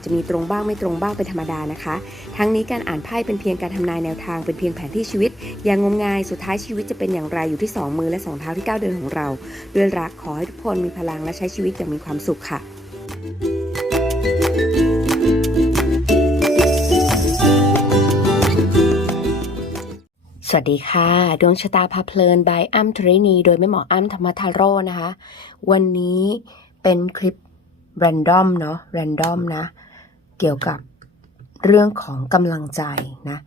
จจะมีตรงบ้างไม่ตรงบ้างเป็นธรรมดานะคะ ทั้งนี้การอ่านไพ่เป็นเพียงการทำนายแนวทางเป็นเพียงแผนที่ชีวิต อย่างงมงายสุดท้ายชีวิตจะเป็นอย่างไรอยู่ที่สองมือและสองเท้าที่ก้าวเดินของเรา ด้วยรักขอให้ทุกคนมีพลังและใช้ชีวิตอย่างมีความสุขค่ะสวัสดีค่ะ ดวงชะตาพาเพลิน บายอ้ำทรินี โดยแม่หมออ้ำธรรมทาโร่นะคะ วันนี้เป็นคลิปแรนดอมเนาะแรนดอมนะ เกี่ยวกับเรื่องของกำลังใจนะ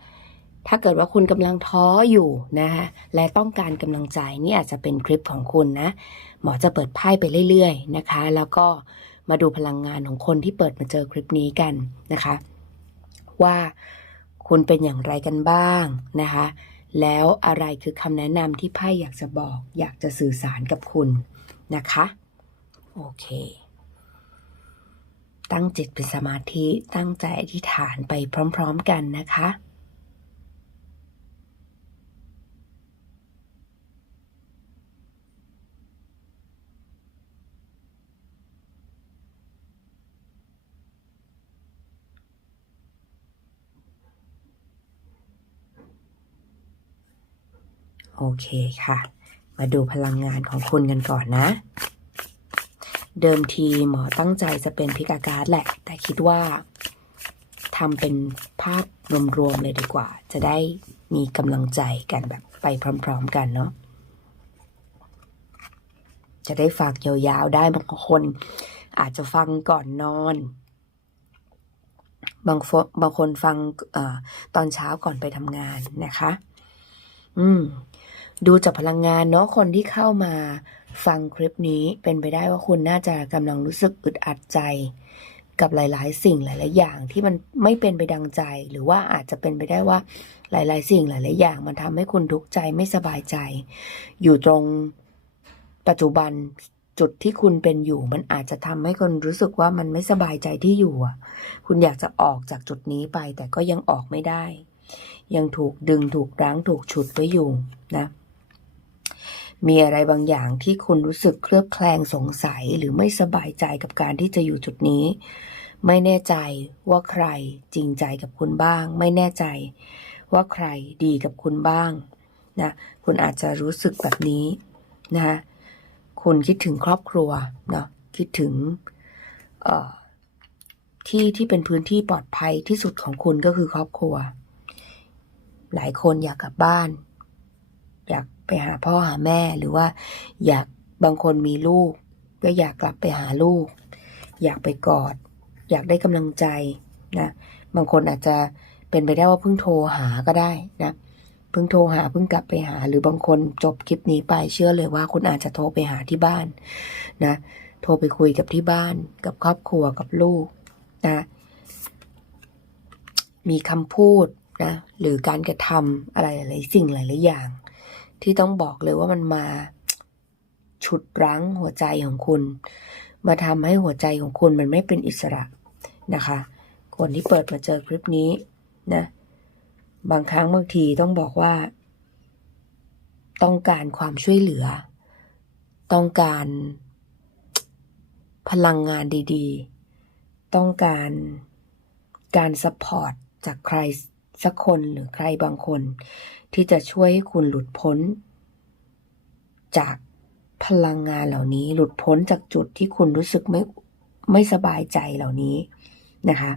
ถ้าเกิดว่าคุณกำลังท้ออยู่นะคะและต้องการกำลังใจนี่อาจจะเป็นคลิปของคุณนะ หมอจะเปิดไพ่ไปเรื่อยๆนะคะ แล้วก็มาดูพลังงานของคนที่เปิดมาเจอคลิปนี้กันนะคะ ว่าคุณเป็นอย่างไรกันบ้างนะคะ แล้วอะไรคือคำแนะนำที่ไพ่อยากจะบอก อยากจะสื่อสารกับคุณนะคะ โอเค ตั้งจิตเป็นสมาธิตั้งใจอธิษฐานไปพร้อมๆกันนะคะโอเคค่ะ มาดูพลังงานของคุณกันก่อนนะ เดิมทีหมอตั้งใจจะเป็นพิกาการ์ดแหละ แต่คิดว่าทำเป็นภาพรวมๆเลยดีกว่า จะได้มีกำลังใจกันแบบไปพร้อม ๆ กันเนาะจะได้ฝากยาวๆได้บางคน อาจจะฟังก่อนนอน บางบางคนฟังอตอนเช้าก่อนไปทำงานนะคะ อืม ดูจากพลังงานเนาะคนที่เข้ามา ฟังคลิปนี้เป็นไปได้ว่าคุณน่าจะกำลังรู้สึกอึดอัดใจ กับหลาย ๆ สิ่งหลาย ๆ อย่างที่มันไม่เป็นไปดังใจ หรือว่าอาจจะเป็นไปได้ว่าหลาย ๆ สิ่งหลาย ๆ อย่าง มันทำให้คุณทุกข์ใจไม่สบายใจ อยู่ตรงปัจจุบันจุดที่คุณเป็นอยู่ มันอาจจะทำให้คนรู้สึกว่ามันไม่สบายใจที่อยู่คุณอยากจะออกจากจุดนี้ไปแต่ก็ยังออกไม่ได้ ยังถูกดึงถูกรั้งถูกฉุดไว้อยู่นะ มีอะไรบางอย่างที่คุณรู้สึกเคลือบแคลงสงสัยหรือไม่สบายใจกับการที่จะอยู่จุดนี้ ไม่แน่ใจว่าใครจริงใจกับคุณบ้าง ไม่แน่ใจว่าใครดีกับคุณบ้างนะคุณอาจจะรู้สึกแบบนี้นะคุณคิดถึงครอบครัวเนาะคิดถึงที่ที่เป็นพื้นที่ปลอดภัยที่สุดของคุณก็คือครอบครัว หลายคนอยากกลับบ้าน อยาก ไปหาพ่อหาแม่หรือว่า อยากบางคนมีลูก ก็อยากกลับไปหาลูก อยากไปกอด อยากได้กำลังใจนะบางคนอาจจะเป็นไปได้ว่าเพิ่งโทรหาก็ได้นะเพิ่งโทรหาเพิ่งกลับไปหา หรือบางคนจบคลิปนี้ไปเชื่อเลยว่าคุณอาจจะโทรไปหาที่บ้านนะโทรไปคุยกับที่บ้าน กับครอบครัวกับลูกนะมีคำพูดนะหรือการกระทำอะไรหลายสิ่งหลายๆอย่าง ที่ต้องบอกเลยว่ามันมาฉุดรั้งหัวใจของคุณ มาทำให้หัวใจของคุณมันไม่เป็นอิสระนะคะ คนที่เปิดมาเจอคลิปนี้นะ บางครั้งบางทีต้องบอกว่า ต้องการความช่วยเหลือ ต้องการพลังงานดี ๆ ต้องการการซัพพอร์ตจากใคร สักคนหรือใครบางคน ที่จะช่วยให้คุณหลุดพ้น จากพลังงานเหล่านี้ หลุดพ้นจากจุดที่คุณรู้สึกไม่ไม่สบายใจเหล่านี้นะคะ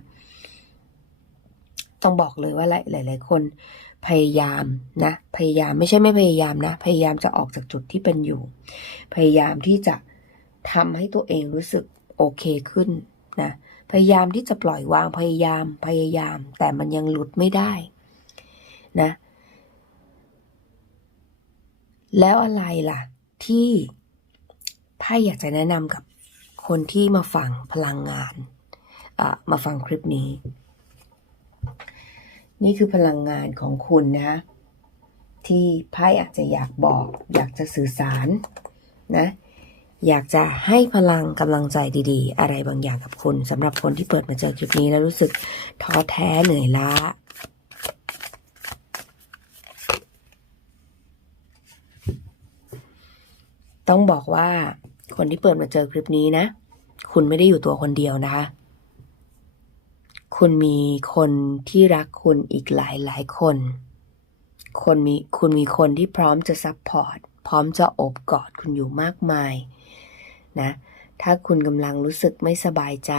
ต้องบอกเลยว่าหลาย ๆ คนพยายามนะ พยายามไม่ใช่ไม่พยายามนะ พยายามจะออกจากจุดที่เป็นอยู่ พยายามที่จะทำให้ตัวเองรู้สึกโอเคขึ้นนะ พยายามที่จะปล่อยวางพยายามพยายาม แต่มันยังหลุดไม่ได้นะแล้วอะไรล่ะ ที่ไพ่อยากจะแนะนำกับคนที่มาฟังพลังงานมาฟังคลิปนี้ นี่คือพลังงานของคุณนะที่ไพ่อาจจะอยากบอก อยากจะสื่อสารนะ อยากจะให้พลังกำลังใจดีๆ อะไรบางอย่างกับคุณสำหรับคนที่เปิดมาเจอคลิปนี้แล้วรู้สึกท้อแท้เหนื่อยล้า ต้องบอกว่าคนที่เปิดมาเจอคลิปนี้นะ คุณไม่ได้อยู่ตัวคนเดียวนะคะ คุณมีคนที่รักคุณอีกหลายหลายคน คนมีคุณมีคนที่พร้อมจะซัพพอร์ต พร้อมจะโอบกอดคุณอยู่มากมายนะถ้าคุณกำลังรู้สึกไม่สบายใจ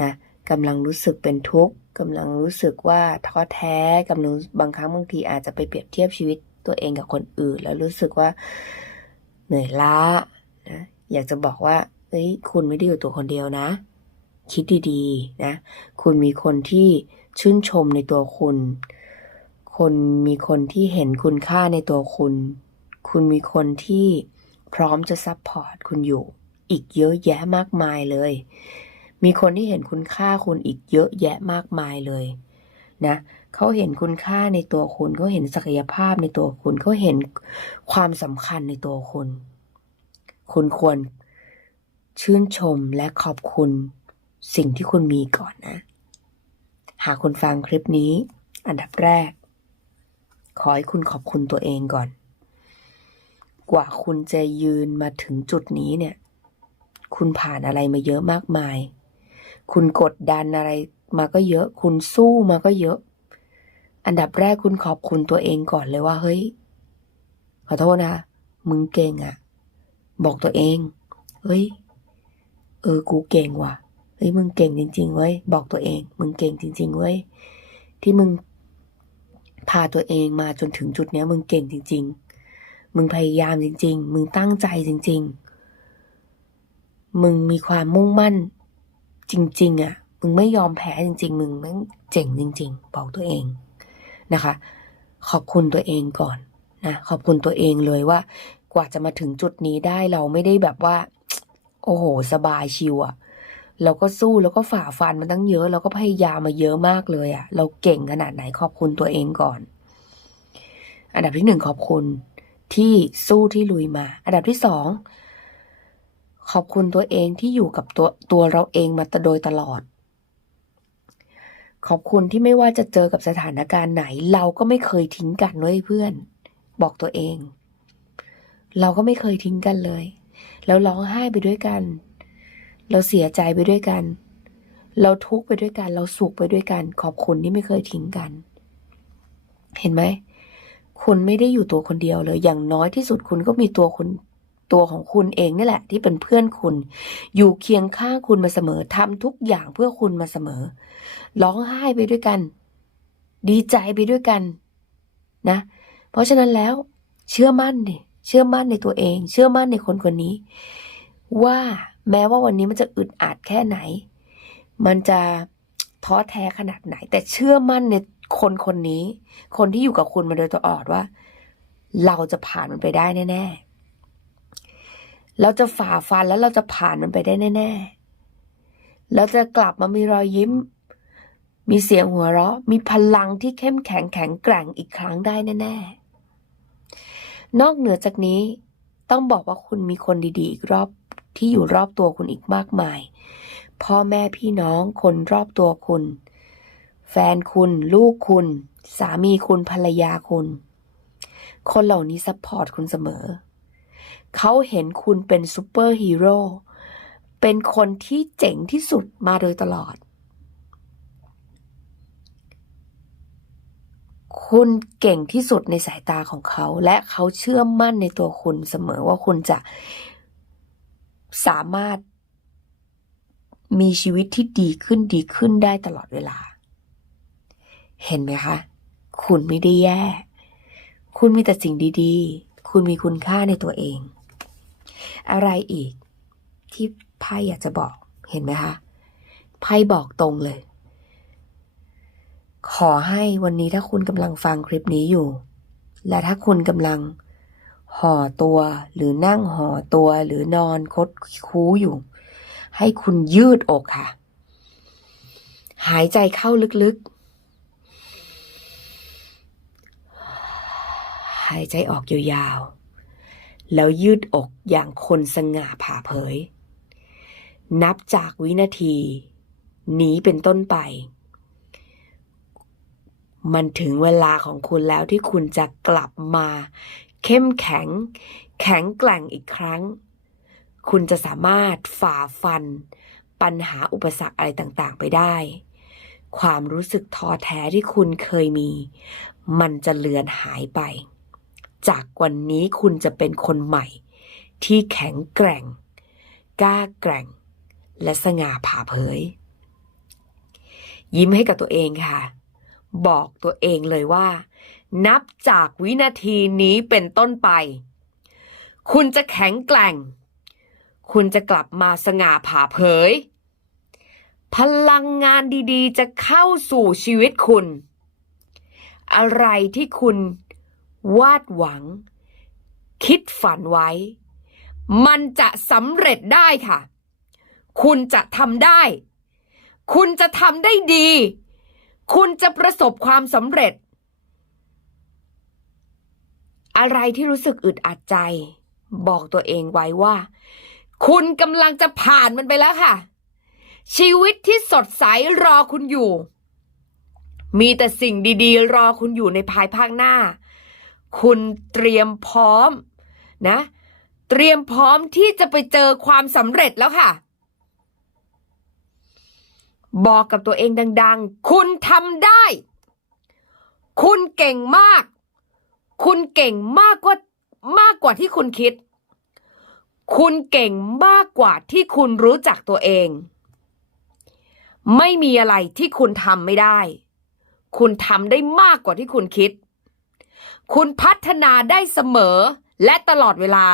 นะกำลังรู้สึกเป็นทุกข์กำลังรู้สึกว่าท้อแท้กำลังบางครั้งบางทีอาจจะไปเปรียบเทียบชีวิตตัวเองกับคนอื่น แล้วรู้สึกว่าเหนื่อยล้านะอยากจะบอกว่าเอ้ยคุณไม่ได้อยู่ตัวคนเดียวนะ คิดดีๆนะคุณมีคนที่ชื่นชมในตัวคุณ คนมีคนที่เห็นคุณค่าในตัวคุณ คุณมีคนที่พร้อมจะซัพพอร์ตคุณอยู่ อีกเยอะแยะมากมายเลย มีคนที่เห็นคุณค่าคุณอีกเยอะแยะมากมายเลยนะเขาเห็นคุณค่าในตัวคุณเขาเห็นศักยภาพในตัวคุณเขาเห็นความสำคัญในตัวคุณ คุณควรชื่นชมและขอบคุณสิ่งที่คุณมีก่อนนะ หากคุณฟังคลิปนี้ อันดับแรก ขอให้คุณขอบคุณตัวเองก่อน กว่าคุณจะยืนมาถึงจุดนี้เนี่ย คุณผ่านอะไรมาเยอะมากมาย คุณกดดันอะไรมาก็เยอะ คุณสู้มาก็เยอะ อันดับแรกคุณขอบคุณตัวเองก่อนเลยว่า เฮ้ย ขอโทษนะ มึงเก่งอะบอกตัวเอง เฮ้ย เออ กูเก่งว่ะ เฮ้ย มึงเก่งจริง ๆ เว้ย บอกตัวเอง มึงเก่งจริง ๆ เว้ย ที่มึงพาตัวเองมาจนถึงจุดเนี้ย มึงเก่งจริง ๆ มึงพยายามจริง ๆ มึงตั้งใจจริง ๆ มึงมีความมุ่งมั่น จริง ๆอะ มึงไม่ยอมแพ้จริง ๆ มึงแม่งเจ๋งจริง ๆ บอกตัวเองนะคะ ขอบคุณตัวเองก่อนนะขอบคุณตัวเองเลยว่า กว่าจะมาถึงจุดนี้ได้เราไม่ได้แบบว่า โอ้โห สบายชิวอะเราก็สู้แล้วก็ฝ่าฟันมาตั้งเยอะเราก็พยายามมาเยอะมากเลยอะ เราเก่งขนาดไหนขอบคุณตัวเองก่อน อันดับที่หนึ่งขอบคุณ ที่สู้ที่ลุยมา อันดับที่สองขอบคุณตัวเองที่อยู่กับตัวตัวเราเองมาโดยตลอด ขอบคุณที่ไม่ว่าจะเจอกับสถานการณ์ไหน เราก็ไม่เคยทิ้งกันเว้ยเพื่อน บอกตัวเอง เราก็ไม่เคยทิ้งกันเลยแล้วร้องไห้ไปด้วยกัน เราเสียใจไปด้วยกัน เราทุกข์ไปด้วยกัน เราสุขไปด้วยกัน ขอบคุณที่ไม่เคยทิ้งกัน เห็นไหม คุณไม่ได้อยู่ตัวคนเดียวเลย อย่างน้อยที่สุดคุณก็มีตัวคุณตัวของคุณเองนี่แหละ ที่เป็นเพื่อนคุณ อยู่เคียงข้างคุณมาเสมอทำทุกอย่างเพื่อคุณมาเสมอ ร้องไห้ไปด้วยกัน ดีใจไปด้วยกัน นะ เพราะฉะนั้นแล้ว เชื่อมั่นดิเชื่อมั่นในตัวเอง เชื่อมั่นในคนคนนี้ ว่าแม้ว่าวันนี้มันจะอึดอัดแค่ไหน มันจะท้อแท้ขนาดไหน แต่เชื่อมั่นใน คนคนนี้ คนที่อยู่กับคุณมาโดยตลอดว่า เราจะผ่านมันไปได้แน่ๆ เราจะฝ่าฟันแล้วเราจะผ่านมันไปได้แน่ๆ เราจะกลับมามีรอยยิ้ม มีเสียงหัวเราะ มีพลังที่เข้มแข็งแข็งแกร่งอีกครั้งได้แน่ๆ นอกเหนือจากนี้ต้องบอกว่าคุณมีคนดีๆ อีกรอบที่อยู่รอบตัวคุณอีกมากมาย พ่อแม่พี่น้องคนรอบตัวคุณ แฟนคุณ ลูกคุณ สามีคุณภรรยาคุณ คนเหล่านี้ซัพพอร์ตคุณเสมอ เขาเห็นคุณเป็นซูเปอร์ฮีโร่เป็นคนที่เจ๋งที่สุดมาโดยตลอด คุณเก่งที่สุดในสายตาของเขา และเขาเชื่อมั่นในตัวคุณเสมอว่าคุณจะสามารถมีชีวิตที่ดีขึ้นดีขึ้นได้ตลอดเวลา เห็นไหมคะ คุณไม่ได้แย่ คุณมีแต่สิ่งดีๆ คุณมีคุณค่าในตัวเอง อะไรอีก ที่ไพ่อยากจะบอก เห็นไหมคะ ไพ่บอกตรงเลย ขอให้วันนี้ถ้าคุณกำลังฟังคลิปนี้อยู่ และถ้าคุณกำลังห่อตัวหรือนั่งห่อตัวหรือนอนคดคู้อยู่ ให้คุณยืดอกค่ะ หายใจเข้าลึกๆ หายใจออกยาวๆ แล้วยืดอกอย่างคนสง่าผ่าเผย นับจากวินาที นี้เป็นต้นไป มันถึงเวลาของคุณแล้วที่คุณจะกลับมา เข้มแข็ง แข็งแกร่งอีกครั้ง คุณจะสามารถฝ่าฟัน ปัญหาอุปสรรคอะไรต่างๆ ไปได้ความรู้สึกท้อแท้ที่คุณเคยมี มันจะเลือนหายไป จากวันนี้คุณจะเป็นคนใหม่ ที่แข็งแกร่ง กล้าแกร่ง และสง่าผ่าเผย ยิ้มให้กับตัวเองค่ะ บอกตัวเองเลยว่า นับจากวินาทีนี้เป็นต้นไป คุณจะแข็งแกร่ง คุณจะกลับมาสง่าผ่าเผย พลังงานดีๆ จะเข้าสู่ชีวิตคุณ อะไรที่คุณ วาดหวัง คิดฝันไว้ มันจะสำเร็จได้ค่ะ คุณจะทำได้ คุณจะทำได้ดี คุณจะประสบความสำเร็จ อะไรที่รู้สึกอึดอัดใจ บอกตัวเองไว้ว่า คุณกำลังจะผ่านมันไปแล้วค่ะ ชีวิตที่สดใสรอคุณอยู่มีแต่สิ่งดีๆ รอคุณอยู่ในภายภาคหน้า คุณเตรียมพร้อมนะ เตรียมพร้อมที่จะไปเจอความสำเร็จแล้วค่ะ บอกกับตัวเองดัง ๆ คุณทำได้ คุณเก่งมาก คุณเก่งมากกว่ามากกว่าที่คุณคิด คุณเก่งมากกว่าที่คุณรู้จักตัวเอง ไม่มีอะไรที่คุณทำไม่ได้ คุณทำได้มากกว่าที่คุณคิด คุณพัฒนาได้เสมอและตลอดเวลา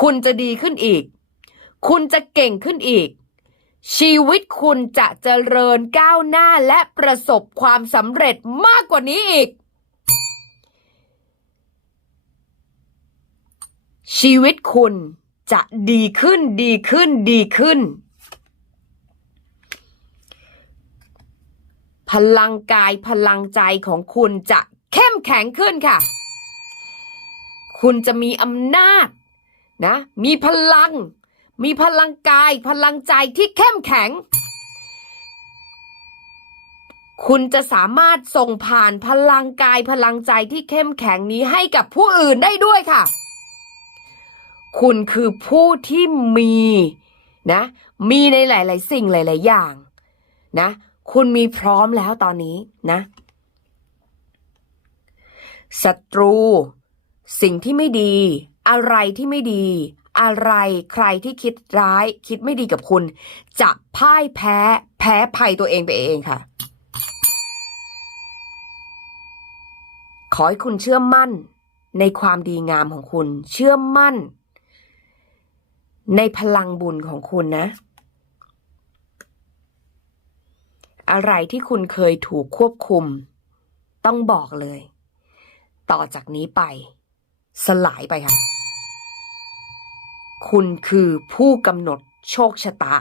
คุณจะดีขึ้นอีก คุณจะเก่งขึ้นอีก ชีวิตคุณจะเจริญก้าวหน้าและประสบความสำเร็จมากกว่านี้อีก ชีวิตคุณจะดีขึ้นดีขึ้นดีขึ้น พลังกายพลังใจของคุณจะ มแข็งขึ้นค่ะ คุณจะมีอำนาจนะ มีพลัง มีพลังกาย พลังใจที่เข้มแข็ง คุณจะสามารถส่งผ่านพลังกายพลังใจที่เข้มแข็งนี้ให้กับผู้อื่นได้ด้วยค่ะ คุณคือผู้ที่มีนะ มีในหลาย ๆ สิ่งหลาย ๆ อย่างนะ คุณมีพร้อมแล้วตอนนี้นะ ศัตรู สิ่งที่ไม่ดี อะไรที่ไม่ดี อะไรใครที่คิดร้าย คิดไม่ดีกับคุณ จะพ่ายแพ้แพ้ภัยตัวเองไปเองค่ะ ขอให้คุณเชื่อมั่นในความดีงามของคุณ เชื่อมั่น ในพลังบุญของคุณนะ อะไรที่คุณเคยถูกควบคุม ต้องบอกเลย ต่อจากนี้ไป สลายไปค่ะ คุณคือผู้กำหนดโชคชะตา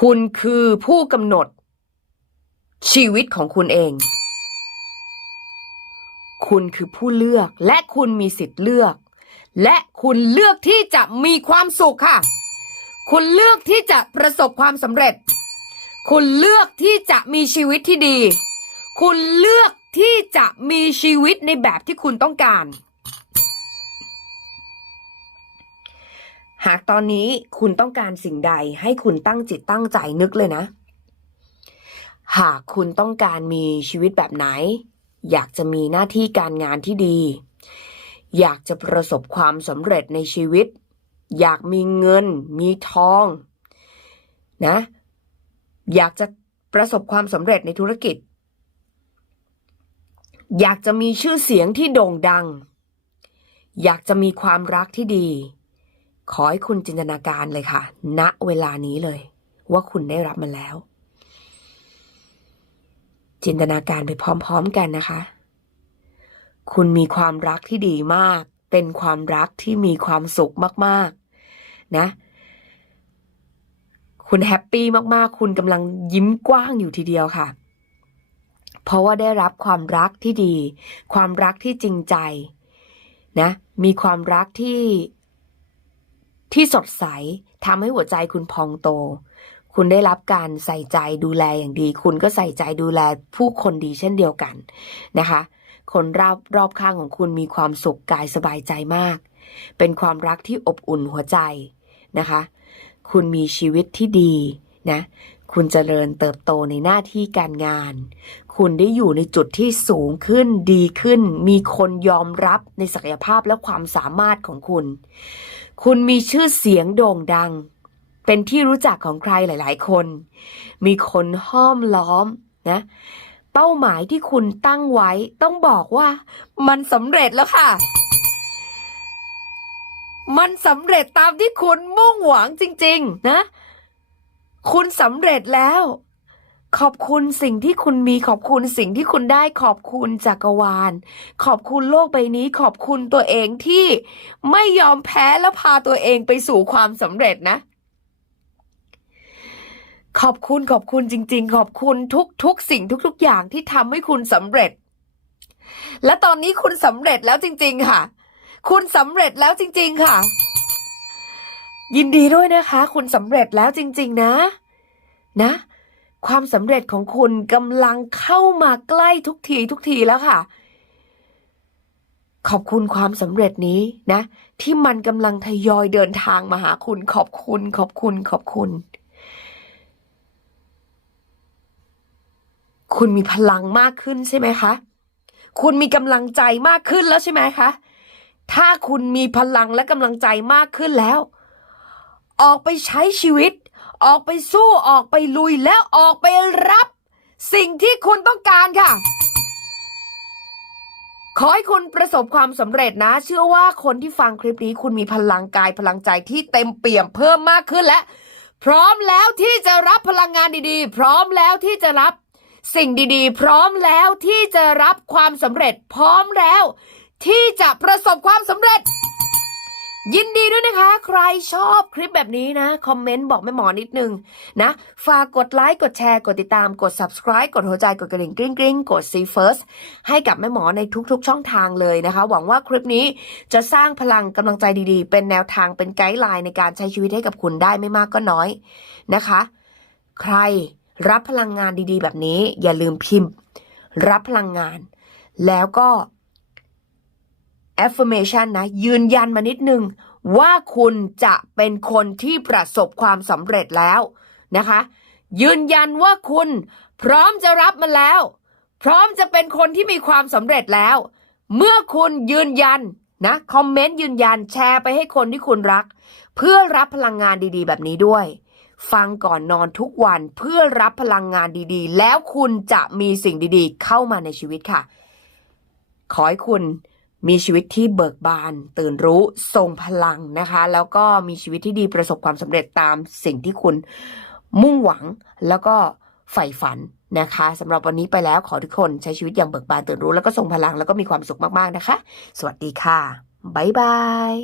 คุณคือผู้กำหนด ชีวิตของคุณเอง คุณคือผู้เลือกและคุณมีสิทธิ์เลือก และคุณเลือกที่จะมีความสุขค่ะ คุณเลือกที่จะประสบความสำเร็จ คุณเลือกที่จะมีชีวิตที่ดี คุณเลือกที่จะมีชีวิตในแบบที่คุณต้องการ หากตอนนี้คุณต้องการสิ่งใดให้คุณตั้งจิตตั้งใจนึกเลยนะ หากคุณต้องการมีชีวิตแบบไหน อยากจะมีหน้าที่การงานที่ดี อยากจะประสบความสำเร็จในชีวิต อยากมีเงิน มีทอง นะ อยากจะประสบความสำเร็จในธุรกิจ อยากจะมีชื่อเสียงที่โด่งดัง อยากจะมีความรักที่ดี ขอให้คุณจินตนาการเลยค่ะ ณเวลานี้เลย ว่าคุณได้รับมันแล้ว จินตนาการไปพร้อม ๆกันนะคะ คุณมีความรักที่ดีมาก เป็นความรักที่มีความสุขมาก ๆ นะ คุณแฮปปี้มากๆ คุณกำลังยิ้มกว้างอยู่ทีเดียวค่ะ เพราะว่าได้รับความรักที่ดี ความรักที่จริงใจนะ มีความรักที่ที่สดใสทำให้หัวใจคุณพองโต คุณได้รับการใส่ใจดูแลอย่างดี คุณก็ใส่ใจดูแลผู้คนดีเช่นเดียวกันนะคะ คนรอบรอบข้างของคุณมีความสุขกายสบายใจมาก เป็นความรักที่อบอุ่นหัวใจนะคะ คุณมีชีวิตที่ดีนะ คุณเจริญเติบโตในหน้าที่การงาน คุณได้อยู่ในจุดที่สูงขึ้นดีขึ้น มีคนยอมรับในศักยภาพและความสามารถของคุณ คุณมีชื่อเสียงโด่งดัง เป็นที่รู้จักของใครหลาย ๆ คน มีคนห้อมล้อมนะ เป้าหมายที่คุณตั้งไว้ต้องบอกว่า มันสำเร็จแล้วค่ะ มันสำเร็จตามที่คุณมุ่งหวังจริง ๆ นะ คุณสำเร็จแล้ว ขอบคุณสิ่งที่คุณมีขอบคุณสิ่งที่คุณได้ขอบคุณจักรวาล ขอบคุณโลกใบนี้ ขอบคุณตัวเองที่ไม่ยอมแพ้แล้วพาตัวเองไปสู่ความสำเร็จนะ ขอบคุณขอบคุณจริง ๆ ขอบคุณทุกทุกสิ่งทุก ๆ อย่างที่ทำให้คุณสำเร็จ และตอนนี้คุณสำเร็จแล้วจริง ๆ ค่ะ คุณสำเร็จแล้วจริง ๆ ค่ะ ยินดีด้วยนะคะ คุณสำเร็จแล้วจริง ๆ นะ นะ ความสำเร็จของคุณกำลังเข้ามาใกล้ทุกทีทุกทีแล้วค่ะ ขอบคุณความสำเร็จนี้นะ ที่มันกำลังทยอยเดินทางมาหาคุณ ขอบคุณ ขอบคุณ ขอบคุณ คุณมีพลังมากขึ้นใช่ไหมคะ คุณมีกำลังใจมากขึ้นแล้วใช่ไหมคะ ถ้าคุณมีพลังและกำลังใจมากขึ้นแล้ว ออกไปใช้ชีวิต ออกไปสู้ออกไปลุยแล้วออกไปรับ สิ่งที่คุณต้องการค่ะ ขอให้คุณประสบความสำเร็จนะ เชื่อว่าคนที่ฟังคลิปนี้คุณมีพลังกายพลังใจที่เต็มเปี่ยมเพิ่มมากขึ้นและ พร้อมแล้วที่จะรับพลังงานดีๆ พร้อมแล้วที่จะรับสิ่งดีๆ พร้อมแล้วที่จะรับความสำเร็จ พร้อมแล้วที่จะประสบความสำเร็จ ยินดีด้วยนะคะ ใครชอบคลิปแบบนี้นะ คอมเมนต์บอกแม่หมอนิดนึงนะ ฝากกดไลค์ กดแชร์ กดติดตาม กด subscribe กดหัวใจ กดกระดิ่งกริ๊งกริ๊งกด see first ให้กับแม่หมอในทุกๆ ช่องทางเลยนะคะ หวังว่าคลิปนี้จะสร้างพลังกำลังใจดีๆ เป็นแนวทางเป็นไกด์ไลน์ในการใช้ชีวิตให้กับคุณได้ไม่มากก็น้อยนะคะ ใครรับพลังงานดีๆ แบบนี้ อย่าลืมพิมพ์ รับพลังงาน แล้วก็ affirmation นะ ยืนยันมานิดนึง ว่าคุณจะเป็นคนที่ประสบความสำเร็จแล้วนะคะ ยืนยันว่าคุณพร้อมจะรับมันแล้ว พร้อมจะเป็นคนที่มีความสำเร็จแล้ว เมื่อคุณยืนยันนะคอมเมนต์ยืนยันแชร์ไปให้คนที่คุณรัก เพื่อรับพลังงานดีๆ แบบนี้ด้วย ฟังก่อนนอนทุกวันเพื่อรับพลังงานดีๆ แล้วคุณจะมีสิ่งดีๆ เข้ามาในชีวิตค่ะ ขอให้คุณ มีชีวิตที่เบิกบาน ตื่นรู้ทรงพลังนะคะ แล้วก็มีชีวิตที่ดีประสบความสำเร็จตามสิ่งที่คุณมุ่งหวังแล้วก็ใฝ่ฝันนะคะสำหรับวันนี้ไปแล้วขอทุกคนใช้ชีวิตอย่างเบิกบานตื่นรู้แล้วก็ทรงพลังแล้วก็มีความสุขมากๆนะคะ สวัสดีค่ะ บ๊ายบาย